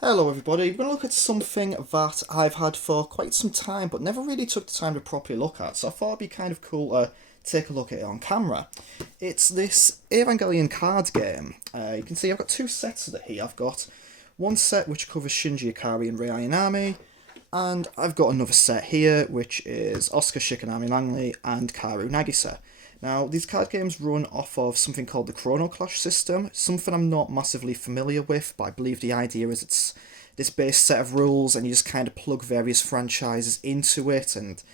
Hello everybody, we're going to look at something that I've had for quite some time but never really took the time to properly look at, so I thought it'd be kind of cool to take a look at it on camera. It's this Evangelion Card Game. You can see I've got two sets of it here. I've got one set which covers Shinji Ikari and Rei Ayanami, and I've got another set here which is Asuka Shikanami Langley and Carew Nagisa. Now, these card games run off of something called the Chrono Clash system, something I'm not massively familiar with, but I believe the idea is it's this base set of rules and you just kind of plug various franchises into it and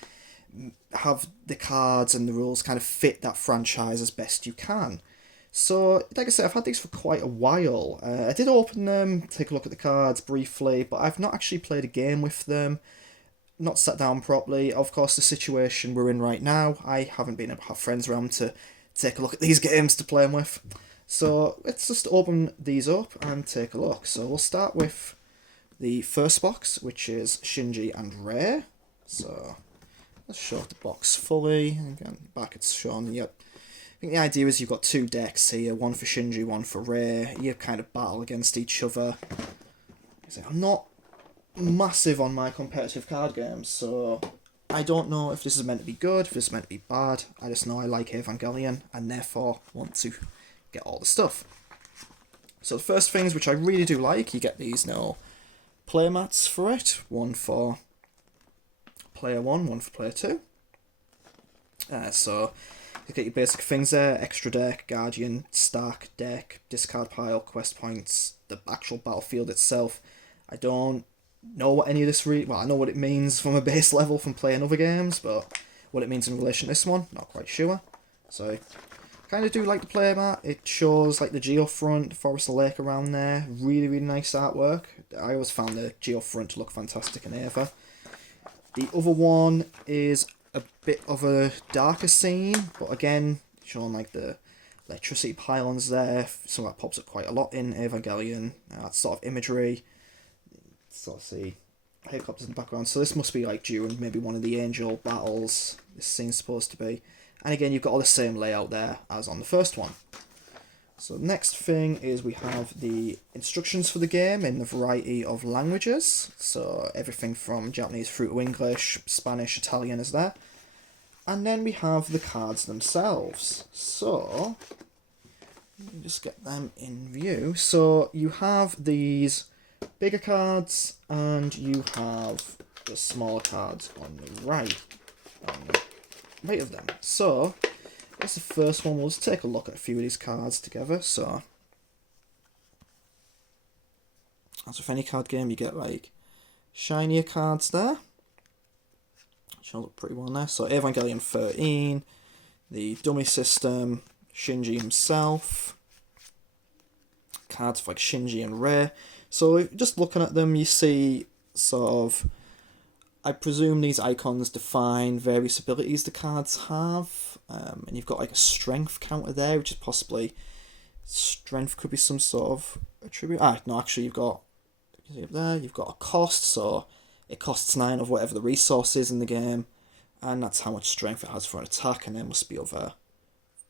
have the cards and the rules kind of fit that franchise as best you can. So, like I said, I've had these for quite a while. I did open them, take a look at the cards briefly, but I've not actually played a game with them, not sat down properly. Of course, the situation we're in right now, I haven't been able to have friends around to take a look at these games to play them with. So let's just open these up and take a look. So we'll start with the first box, which is Shinji and Rei. So let's show the box fully. Again, back it's shown, yep. I think the idea is you've got two decks here, one for Shinji, one for Rei. You kind of battle against each other. I'm not massive on my competitive card games, so I don't know if this is meant to be good, if this is meant to be bad. I just know I like Evangelion and therefore want to get all the stuff. So the first things which I really do like, you get these playmats for it. One for player 1, one for player 2. So you get your basic things there: extra deck, guardian, stack, deck, discard pile, quest points, the actual battlefield itself. I don't know what any of this well, I know what it means from a base level from playing other games, but what it means in relation to this one, not quite sure. So I kind of do like the playmat. It shows like the geofront, the forest, the lake around there. Really, really nice artwork. I always found the geofront to look fantastic in Eva. The other one is a bit of a darker scene, but again, showing like the electricity pylons there. Some of that pops up quite a lot in Evangelion. That sort of imagery. Sort of see helicopters in the background. So this must be like during maybe one of the angel battles. This scene's supposed to be. And again, you've got all the same layout there as on the first one. So the next thing is we have the instructions for the game in a variety of languages. So everything from Japanese through to English, Spanish, Italian is there. And then we have the cards themselves. So let me just get them in view. So you have these bigger cards and you have the smaller cards on the right of them. So that's the first one. We'll just take a look at a few of these cards together. So as with any card game, you get like shinier cards there, which all look pretty well there. So Evangelion 13, the dummy system, Shinji himself, cards for like Shinji and Rei. So just looking at them, you see sort of, I presume these icons define various abilities the cards have. And you've got like a strength counter there, which is possibly, strength could be some sort of attribute. No, actually you've got, you see up there, you've got a cost, so it costs 9 of whatever the resource is in the game. And that's how much strength it has for an attack, and there must be other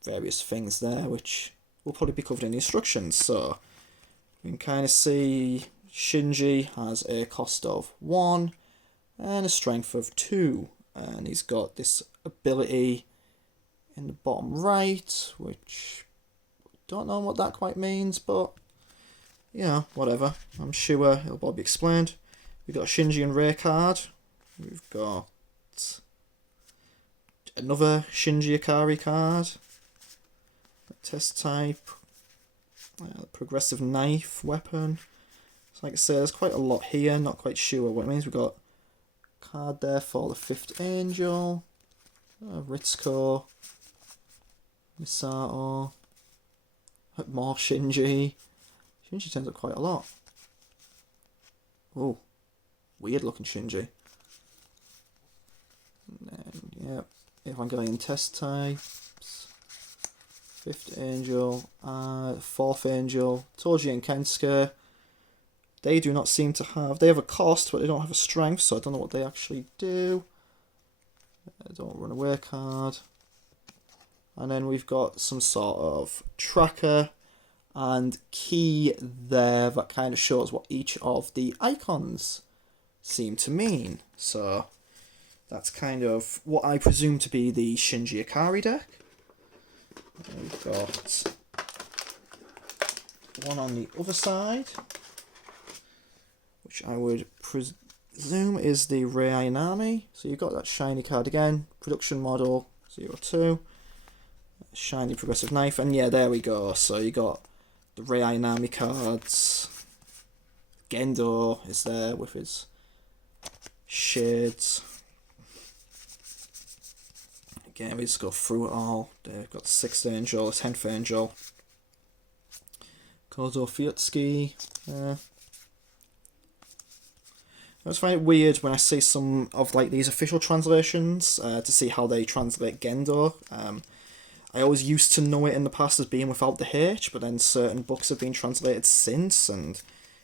various things there, which will probably be covered in the instructions. So you can kind of see Shinji has a cost of 1 and a strength of 2. And he's got this ability in the bottom right, which don't know what that quite means, but yeah, whatever. I'm sure it'll probably be explained. We've got a Shinji and Rei card. We've got another Shinji Ikari card. Test type. Progressive knife weapon. So like I say, there's quite a lot here. Not quite sure what it means. We've got a card there for the 5th Angel. Ritsuko. Misato. More Shinji. Shinji turns up quite a lot. Oh, weird looking Shinji. And then, yeah, Evangelion test types. 5th Angel, 4th Angel, Toji and Kensuke. They do not seem to have, they have a cost, but they don't have a strength, so I don't know what they actually do. Don't run away card. And then we've got some sort of tracker and key there that kind of shows what each of the icons seem to mean. So that's kind of what I presume to be the Shinji Ikari deck. We've got one on the other side, which I would presume is the Rei Ayanami. So you've got that shiny card again, production model 02, shiny progressive knife, and yeah, there we go. So you got the Rei Ayanami cards. Gendo is there with his shades. Again, we just go through it all. They've got the 6th Angel, the 10th Angel. Kozo Fuyutsuki. I always find it weird when I see some of like these official translations to see how they translate Gendo. I always used to know it in the past as being without the H, but then certain books have been translated since, and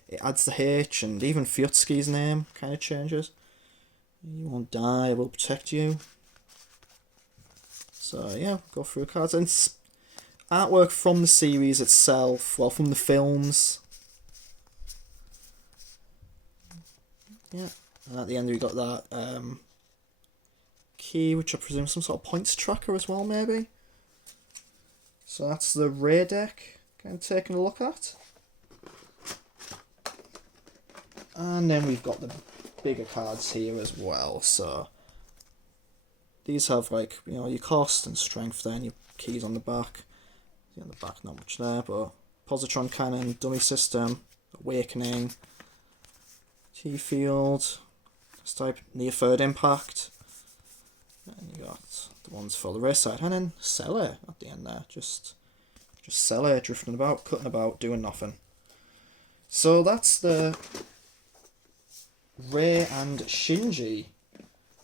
it adds the H, and even Fuyutsuki's name kind of changes. You won't die, I will protect you. So yeah, go through the cards. And artwork from the series itself, well, from the films. Yeah, and at the end we got that key, which I presume some sort of points tracker as well, maybe. So that's the Rei deck, kind of taking a look at. And then we've got the bigger cards here as well. So these have like, you know, your cost and strength there, and your keys on the back. See on the back, not much there, but Positron Cannon, Dummy System, Awakening, T-Field, this type, Near Third Impact. And you got the ones for the race side, and then Selle at the end there, just Selle drifting about, cutting about, doing nothing. So that's the Rei and Shinji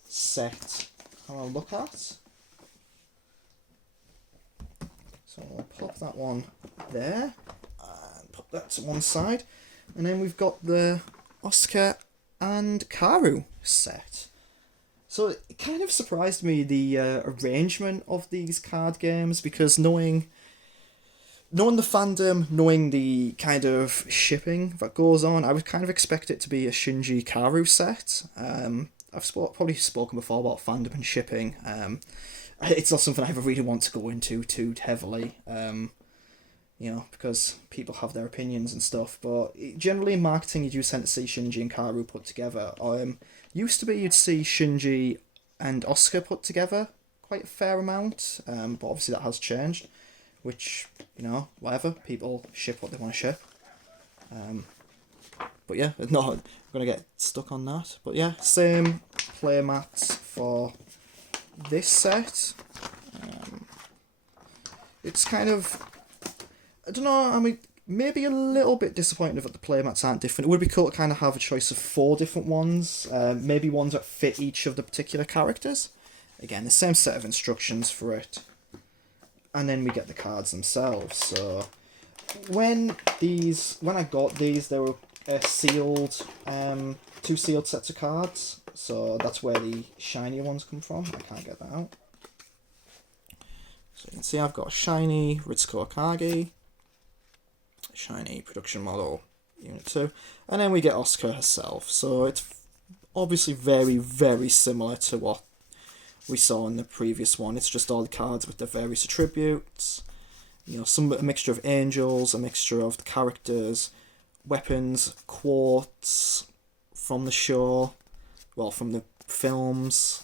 set I'll look at. So I'll pop that one there and put that to one side, and then we've got the Asuka and Carew set. So it kind of surprised me, the arrangement of these card games, because knowing the fandom, knowing the kind of shipping that goes on, I would kind of expect it to be a Shinji Carew set. I've probably spoken before about fandom and shipping. It's not something I ever really want to go into too heavily, you know, because people have their opinions and stuff. But generally in marketing, you do tend to see Shinji and Carew put together. Used to be you'd see Shinji and Asuka put together quite a fair amount, but obviously that has changed, which, you know, whatever, people ship what they want to ship. But yeah, no, I'm going to get stuck on that. But yeah, same play mats for this set. It's kind of, I don't know, I mean, maybe a little bit disappointed that the playmats aren't different. It would be cool to kind of have a choice of 4 different ones, maybe ones that fit each of the particular characters. Again, the same set of instructions for it. And then we get the cards themselves. So when I got these, they were sealed, 2 sealed sets of cards. So that's where the shiny ones come from. I can't get that out. So you can see I've got a shiny Ritsuko Akagi, shiny production model unit 2, and then we get Asuka herself. So it's obviously very, very similar to what we saw in the previous one. It's just all the cards with their various attributes, you know, a mixture of angels, a mixture of the characters, weapons, quotes from the show, well, from the films,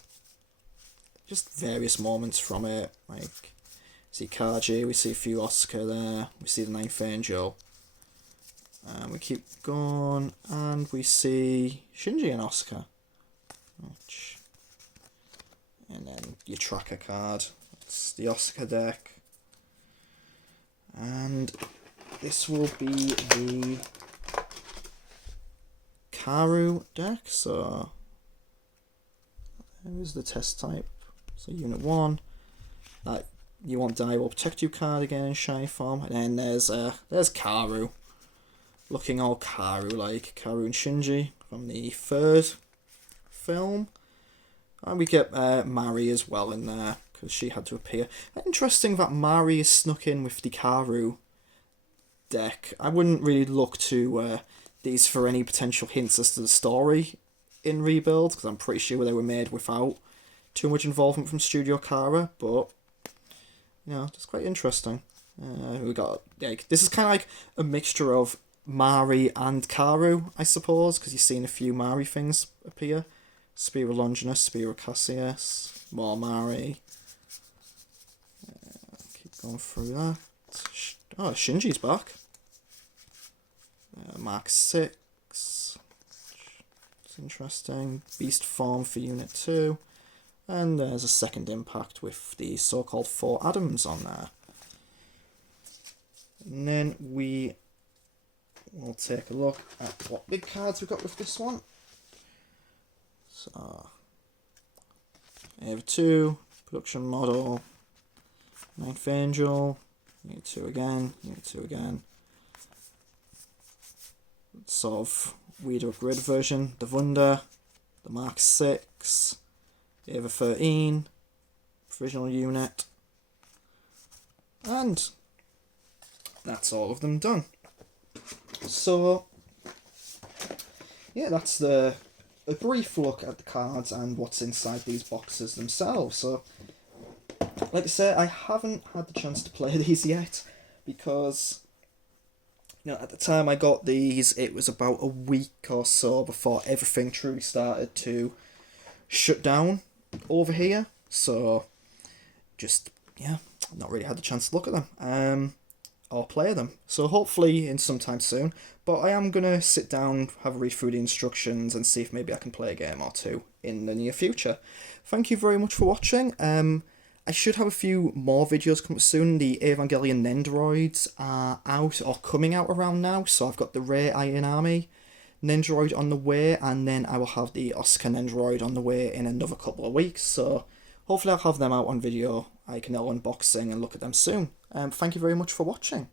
just various moments from it. Like, see Kaji, we see a few Asuka there, we see the 9th Angel. And we keep going, and we see Shinji and Asuka. And then your tracker card. It's the Asuka deck. And this will be the Carew deck. So there's the test type. So unit 1. That You Won't Die will protect you card again in shiny form. And then there's Carew. Looking all Carew-like. Carew and Shinji from the 3rd film. And we get Mari as well in there, because she had to appear. Interesting that Mari is snuck in with the Carew deck. I wouldn't really look to these for any potential hints as to the story in Rebuild, because I'm pretty sure they were made without too much involvement from Studio Carew, but it's quite interesting. We got this is kind of like a mixture of Mari and Carew, I suppose, because you've seen a few Mari things appear. Spear of Longinus, Spear of Cassius, more Mari. Keep going through that. Oh, Shinji's back. Mark 6. It's interesting. Beast form for Unit 2. And there's a second impact with the so-called 4 Adams on there. And then we will take a look at what big cards we got with this one. So, Ava 2, Production Model, Ninth Angel, Unit 2 again, Unit 2 again. Sort of weird upgrade version, the Wunder, the Mark 6, Ava 13, Provisional Unit, and that's all of them done. So, yeah, that's a brief look at the cards and what's inside these boxes themselves. So, like I say, I haven't had the chance to play these yet, because at the time I got these, it was about a week or so before everything truly started to shut down over here. So, just, I've not really had the chance to look at them or play them. So hopefully in some time soon. But I am going to sit down, have a read through the instructions and see if maybe I can play a game or two in the near future. Thank you very much for watching. I should have a few more videos come up soon. The Evangelion Nendoroids are out or coming out around now. So I've got the Rei Iron Army Nendoroid on the way, and then I will have the Oscar Nendoroid on the way in another couple of weeks. So hopefully I'll have them out on video. I can now unboxing and look at them soon. Thank you very much for watching.